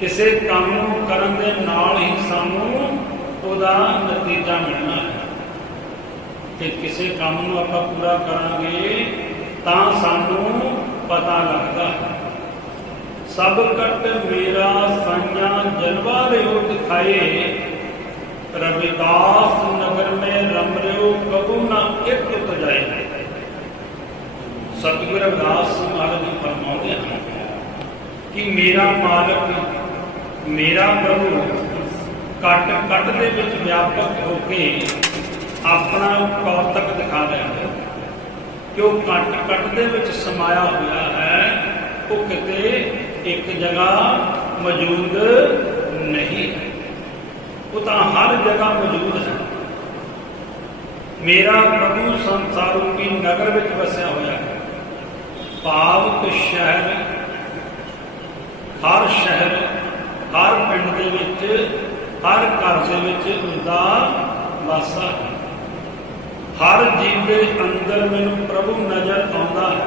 ਕਿਸੇ ਕੰਮ ਨੂੰ ਕਰਨ ਦੇ ਨਾਲ ਹੀ ਸਾਨੂੰ ਉਹਦਾ ਨਤੀਜਾ ਮਿਲਣਾ ਹੈ। ਤੇ ਕਿਸੇ ਕੰਮ ਨੂੰ ਆਪਾਂ ਪੂਰਾ ਕਰਾਂਗੇ ਤਾਂ ਸਾਨੂੰ ਪਤਾ ਲੱਗਦਾ ਹੈ। ਸਭ ਕਟ ਮੇਰਾ ਸਾਈਆਂ ਜਲਵਾ ਰਿਓ ਦਿਖਾਏ, ਰਵਿਦਾਸ ਨਗਰ ਮੇ ਰਮ ਰਿਓ ਕਬੂ ਨਾ ਇੱਕ ਤੁ ਸਤਿਗੁਰ ਰਵਿਦਾਸ ਮਹਾਰਾਜ ਜੀ ਫਰਮਾਉਂਦੇ ਹਨ ਕਿ ਮੇਰਾ ਮਾਲਕ ਮੇਰਾ ਪ੍ਰਭੂ, ਕੱਟ ਕੱਟ ਦੇ ਵਿੱਚ ਵਿਆਪਕ ਹੋ ਕੇ ਆਪਣਾ ਕੌਤਕ ਦਿਖਾ ਰਿਹਾ ਹੈ। ਕਿ ਉਹ ਕੱਟ ਕਟ ਦੇ ਵਿੱਚ ਸਮਾਇਆ ਹੋਇਆ ਹੈ? ਉਹ ਕਿਤੇ ਇੱਕ ਜਗ੍ਹਾ ਮੌਜੂਦ ਨਹੀਂ ਹੈ। ਉਹ ਤਾਂ ਹਰ ਜਗ੍ਹਾ ਮੌਜੂਦ ਹੈ। ਮੇਰਾ ਪ੍ਰਭੂ ਸੰਸਾਰੂਪੀ ਨਗਰ ਵਿੱਚ ਵਸਿਆ ਹੋਇਆ ਹੈ। ਭਾਵ ਸ਼ਹਿਰ, ਹਰ ਸ਼ਹਿਰ ਹਰ ਪਿੰਡ ਦੇ ਵਿੱਚ, ਹਰ ਘਰ ਦੇ ਵਿੱਚ ਉਹਦਾ ਵਾਸਾ ਹੈ। ਹਰ ਜੀਵ ਦੇ ਅੰਦਰ ਮੈਨੂੰ ਪ੍ਰਭੂ ਨਜ਼ਰ ਆਉਂਦਾ ਹੈ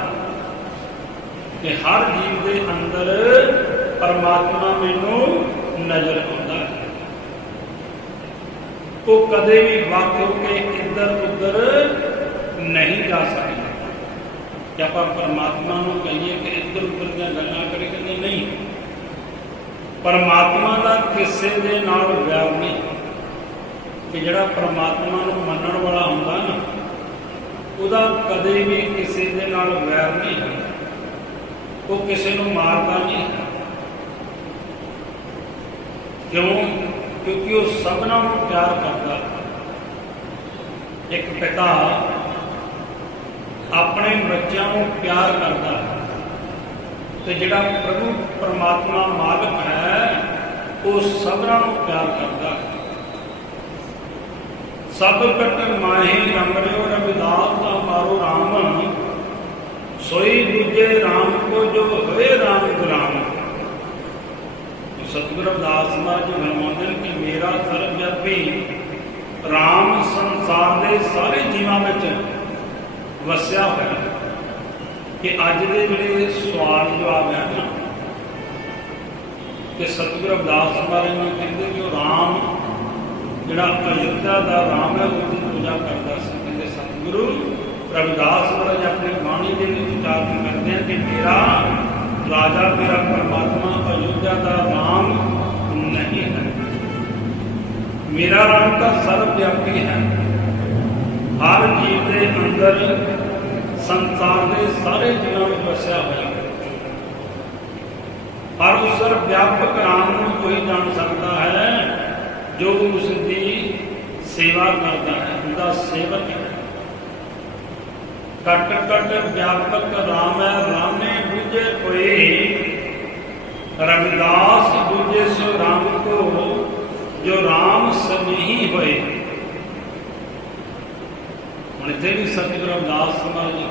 ਕਿ ਹਰ ਜੀਵ ਦੇ ਅੰਦਰ ਪਰਮਾਤਮਾ ਮੈਨੂੰ ਨਜ਼ਰ ਆਉਂਦਾ ਹੈ। ਉਹ ਕਦੇ ਵੀ ਵੱਖ ਹੋ ਕੇ ਇੱਧਰ ਉੱਧਰ ਨਹੀਂ ਜਾ ਸਕਦਾ। ਕਿ ਆਪਾਂ ਪਰਮਾਤਮਾ ਨੂੰ ਕਹੀਏ ਕਿ ਇੱਧਰ ਉੱਧਰ ਦੀਆਂ ਗੱਲਾਂ ਕਰੇ ਕਹਿੰਦੇ, ਨਹੀਂ ਪਰਮਾਤਮਾ ਦਾ ਕਿਸੇ ਦੇ ਨਾਲ ਵੈਰ ਨਹੀਂ। ਕਿ ਜਿਹੜਾ ਪਰਮਾਤਮਾ ਨੂੰ ਮੰਨਣ ਵਾਲਾ ਹੁੰਦਾ ਨਾ, ਉਹਦਾ ਕਦੇ ਵੀ ਕਿਸੇ ਦੇ ਨਾਲ ਵੈਰ ਨਹੀਂ ਉਹ ਕਿਸੇ ਨੂੰ ਮਾਰਦਾ ਨਹੀਂ। ਕਿਉਂ? ਕਿਉਂਕਿ ਉਹ ਸਭਨਾਂ ਨੂੰ ਪਿਆਰ ਕਰਦਾ। ਇੱਕ ਪਿਤਾ ਆਪਣੇ ਬੱਚਿਆਂ ਨੂੰ ਪਿਆਰ ਕਰਦਾ। ਹੈ ਤੇ ਜਿਹੜਾ ਪ੍ਰਭੂ ਪਰਮਾਤਮਾ ਮਾਲਕ ਹੈ, ਉਹ ਸਭਨਾਂ ਨੂੰ ਪਿਆਰ ਕਰਦਾ ਹੈ। ਸਭ ਕਟ ਮਾਹੀ ਰਮਰਿਓ ਰਵਿਦਾਸ ਦਾ ਮਾਰੋ ਰਾਮ। ਸੋਈ ਦੂਜੇ ਰਾਮ ਕੋ ਜੋ ਹੋਏ ਰਾਮ ਗੁਲਾਮ ਸਤਿਗੁਰ ਰਵਿਦਾਸ ਮਹਾਰਾਜ ਜੀ ਫਰਮਾਉਂਦੇ ਕਿ ਮੇਰਾ ਸਰਬ ਵਿਆਪੀ ਰਾਮ ਸੰਸਾਰ ਦੇ ਸਾਰੇ ਜੀਵਾਂ ਵਿੱਚ ਵਸਿਆ ਹੋਇਆ ਹੈ। ਕਿ ਅੱਜ ਦੇ ਜਿਹੜੇ ਸਵਾਲ ਜਵਾਬ ਹੈ ਨਾ ਕਿ ਸਤਿਗੁਰ ਰਵਿਦਾਸ ਮਹਾਰਾਜ ਨੂੰ ਕਹਿੰਦੇ ਕਿ ਉਹ ਰਾਮ, ਜਿਹੜਾ ਅਯੁੱਧਿਆ ਦਾ ਰਾਮ ਹੈ, ਉਹਦੀ ਪੂਜਾ ਕਰਦਾ ਸੀ। ਕਹਿੰਦੇ, ਸਤਿਗੁਰੂ ਰਵਿਦਾਸ ਮਹਾਰਾਜ ਆਪਣੀ ਬਾਣੀ ਦੇ ਵਿੱਚ ਉਚਾਰਨ ਕਰਦੇ ਆ ਕਿ ਮੇਰਾ ਰਾਜਾ ਮੇਰਾ ਪਰਮਾਤਮਾ ਅਯੁੱਧਿਆ ਦਾ ਰਾਮ ਨਹੀਂ ਹੈ। ਮੇਰਾ ਰਾਮ ਤਾਂ ਸਰਵ ਵਿਆਪੀ ਹੈ। ਹਰ ਜੀਵ ਦੇ ਅੰਦਰ ਸੰਸਾਰ ਦੇ ਸਾਰੇ ਜੀਵਾਂ ਨੂੰ ਵਸਿਆ ਹੋਇਆ। ਪਰ ਉਸ ਸਰਵ ਵਿਆਪਕ ਰਾਮ ਨੂੰ ਕੋਈ ਜਾਣ ਸਕਦਾ ਹੈ, ਜੋ ਉਸ ਦੀ ਸੇਵਾ ਕਰਦਾ ਹੈ, ਉਹਦਾ ਸੇਵਕ ਹੈ। ਕਟ ਕਟ ਵਿਆਪਕ ਰਾਮ ਹੈ, ਰਾਮੇ ਬੁਝੇ ਕੋਈ ਰਵਿਦਾਸ ਬੁਝੇ ਸੋ ਰਾਮ ਕੋ, ਜੋ ਰਾਮ ਸਮਹੀ ਹੋਏ। ਹੁਣ ਇੱਥੇ ਵੀ ਸਤਿਗੁਰੂ ਰਵਿਦਾਸ ਮਹਾਰਾਜ ਜੀ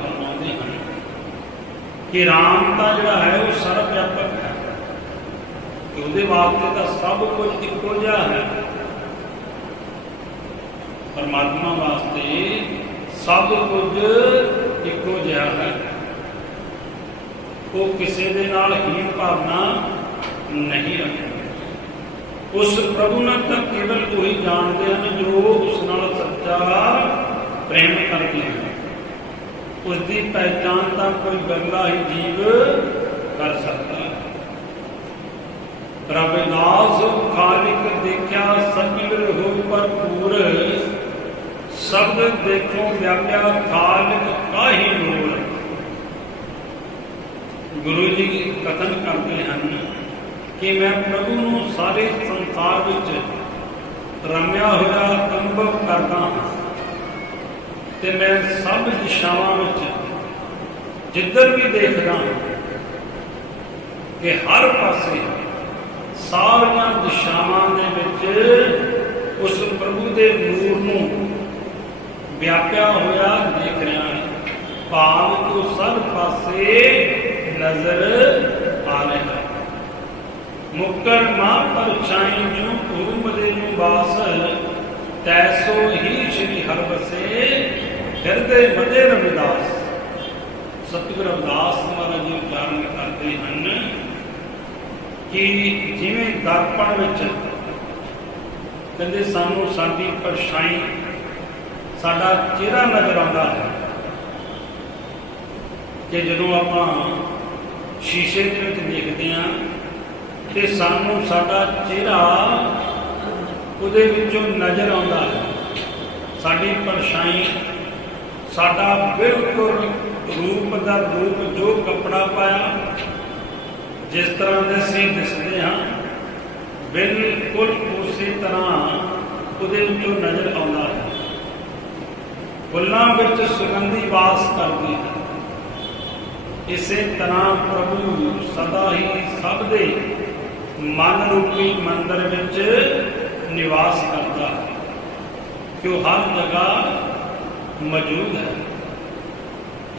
ਕਿ ਰਾਮ ਤਾਂ ਜਿਹੜਾ ਹੈ ਉਹ ਸਰਵ ਵਿਆਪਕ ਹੈ। ਕਿ ਉਹਦੇ ਵਾਸਤੇ ਤਾਂ ਸਭ ਕੁਝ ਇੱਕੋ ਜਿਹਾ ਹੈ। ਪਰਮਾਤਮਾ ਵਾਸਤੇ ਸਭ ਕੁਝ ਇੱਕੋ ਜਿਹਾ ਹੈ। ਉਹ ਕਿਸੇ ਦੇ ਨਾਲ ਹੀਨ ਭਾਵਨਾ ਨਹੀਂ ਰੱਖਦਾ। ਉਸ ਪ੍ਰਭੂ ਨਾਲ ਤਾਂ ਕੇਵਲ ਉਹੀ ਜਾਣਦੇ ਹਨ ਜੋ ਉਸ ਨਾਲ ਸੱਚਾ ਪ੍ਰੇਮ ਕਰਦੇ ਹਨ। ਉਸ ਦੀ ਪਹਿਚਾਨ ਤਾਂ ਕੋਈ ਬੰਦਾ ਹੀ ਜੀਵ ਕਰ ਸਕਦਾ। ਹੈ ਰਵਿਦਾਸ ਖਾਲਿਕ ਦੇਖਿਆ ਸਕਿਲ ਹੋ ਭਰਪੂਰ, ਸ਼ਬਦ ਦੇਖੋ ਵਿਆਪਿਆ ਖਾਲਿਕ ਕਾਹੀ ਨੂਰ ਗੁਰੂ ਜੀ ਕਥਨ ਕਰਦੇ ਹਨ ਕਿ ਮੈਂ ਪ੍ਰਭੂ ਨੂੰ ਸਾਰੇ ਸੰਸਾਰ ਵਿੱਚ ਰਮਿਆ ਹੋਇਆ ਅਨੁਭਵ ਕਰਦਾ ਹਾਂ। ਤੇ ਮੈਂ ਸਭ ਦਿਸ਼ਾਵਾਂ ਵਿੱਚ ਜਿੱਧਰ ਵੀ ਦੇਖਦਾ ਕਿ ਹਰ ਪਾਸੇ ਸਾਰੀਆਂ ਦਿਸ਼ਾਵਾਂ ਦੇ ਵਿੱਚ ਉਸ ਪ੍ਰਭੂ ਦੇ ਨੂਰ ਨੂੰ ਵਿਆਪਿਆ ਹੋਇਆ ਦੇਖ ਰਿਹਾ ਹੈ। ਭਾਵ ਤੋਂ ਸਭ ਪਾਸੇ ਨਜ਼ਰ ਆ ਰਿਹਾ ਹੈ। ਮੁਕਰ ਮਾਂ ਪਰਛਾਈ ਜਿਉ ਧੂਮ ਦੇ ਨੂੰ ਵਾਸ, ਤੈਸੋ ਹੀ ਸ਼੍ਰੀ ਹਰਿ ਬਸੇ ਹਿਰਦੇ ਮਦੇ ਰਵਿਦਾਸ ਸਤਿਗੁਰੂ ਰਵਿਦਾਸ ਮਹਾਰਾਜ ਜੀ ਉਚਾਰਨ ਕਰਦੇ ਹਨ ਕਿ ਜਿਵੇਂ ਦਰਪਣ ਵਿੱਚ ਕਹਿੰਦੇ ਸਾਨੂੰ ਸਾਡੀ ਪਰਛਾਈ, ਸਾਡਾ ਚਿਹਰਾ ਨਜ਼ਰ ਆਉਂਦਾ ਹੈ ਕਿ ਜਦੋਂ ਆਪਾਂ ਸ਼ੀਸ਼ੇ ਦੇ ਵਿੱਚ ਦੇਖਦੇ ਹਾਂ ਤੇ ਸਾਨੂੰ ਸਾਡਾ ਚਿਹਰਾ ਉਹਦੇ ਵਿੱਚੋਂ ਨਜ਼ਰ ਆਉਂਦਾ ਹੈ। ਸਾਡੀ ਪਰਛਾਈ ਸਾਡਾ ਬਿਲਕੁਲ ਰੂਪ ਦਾ ਰੂਪ ਜੋ ਕੱਪੜਾ ਪਾਇਆ, ਜਿਸ ਤਰ੍ਹਾਂ ਦੇ ਅਸੀਂ ਦਿਸਦੇ ਹਾਂ, ਬਿਲਕੁਲ ਉਸੇ ਤਰ੍ਹਾਂ ਉਹਦੇ ਵਿੱਚੋਂ ਨਜ਼ਰ ਆਉਂਦਾ ਹੈ। ਫੁੱਲਾਂ ਵਿੱਚ ਸੁਗੰਧੀ ਵਾਸ ਕਰਦੀ ਹੈ। ਇਸੇ ਤਰ੍ਹਾਂ ਪ੍ਰਭੂ ਸਦਾ ਹੀ ਸਭ ਦੇ ਮਨ ਰੂਪੀ ਮੰਦਰ ਵਿੱਚ ਨਿਵਾਸ ਕਰਦਾ ਹੈ। ਕਿ ਉਹ ਹਰ ਜਗ੍ਹਾ ਮੌਜੂਦ ਹੈ।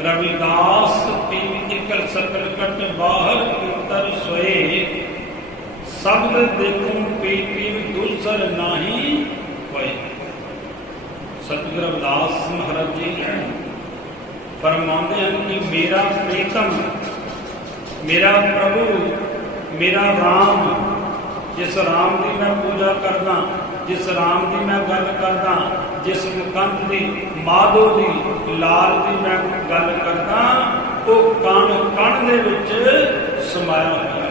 ਰਵਿਦਾਸ ਪੀ ਇਕਲ ਸਕਲ ਕਟ ਬਾਹਰ ਉਤਰ ਸੋਏ। ਸ਼ਬਦ ਦੇਖੂੰ ਪੀ ਪੀ ਦੂਸਰ ਨਾਹੀ ਹੋਏ। ਸਤਿਗੁਰ ਰਵਿਦਾਸ ਮਹਾਰਾਜ ਜੀ ਫਰਮਾਉਂਦੇ ਹਨ ਕਿ ਮੇਰਾ ਪ੍ਰੀਤਮ, ਮੇਰਾ ਪ੍ਰਭੂ, ਮੇਰਾ ਰਾਮ, ਜਿਸ ਰਾਮ ਦੀ ਮੈਂ ਪੂਜਾ ਕਰਦਾ ਜਿਸ ਰਾਮ ਦੀ ਮੈਂ ਗੱਲ ਕਰਦਾ, ਜਿਸ ਮੁਕੰਦ ਦੀ, ਮਾਧੋ ਦੀ, ਲਾਲ ਦੀ ਮੈਂ ਗੱਲ ਕਰਦਾ, ਉਹ ਕਣ ਕਣ ਦੇ ਵਿੱਚ ਸਮਾਇਆ ਹੋਇਆ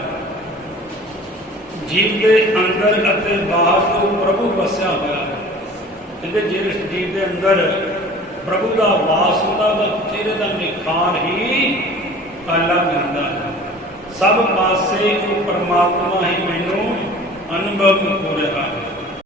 ਜੀਵ ਦੇ ਅੰਦਰ ਅਤੇ ਬਾਹਰ ਤੋਂ ਪ੍ਰਭੂ ਵਸਿਆ ਹੋਇਆ ਹੈ। ਕਹਿੰਦੇ ਜਿਸ ਜੀਵ ਦੇ ਅੰਦਰ ਪ੍ਰਭੂ ਦਾ ਵਾਸ ਹੁੰਦਾ ਤਾਂ ਚਿਹਰੇ ਦਾ ਨਿਖਾਰ ਹੀ ਅਲੱਗ ਹੁੰਦਾ ਹੈ। ਸਭ ਪਾਸੇ ਉਹ ਪਰਮਾਤਮਾ ਹੀ ਮੈਨੂੰ ਅਨੁਭਵ ਹੋ ਰਿਹਾ ਹੈ।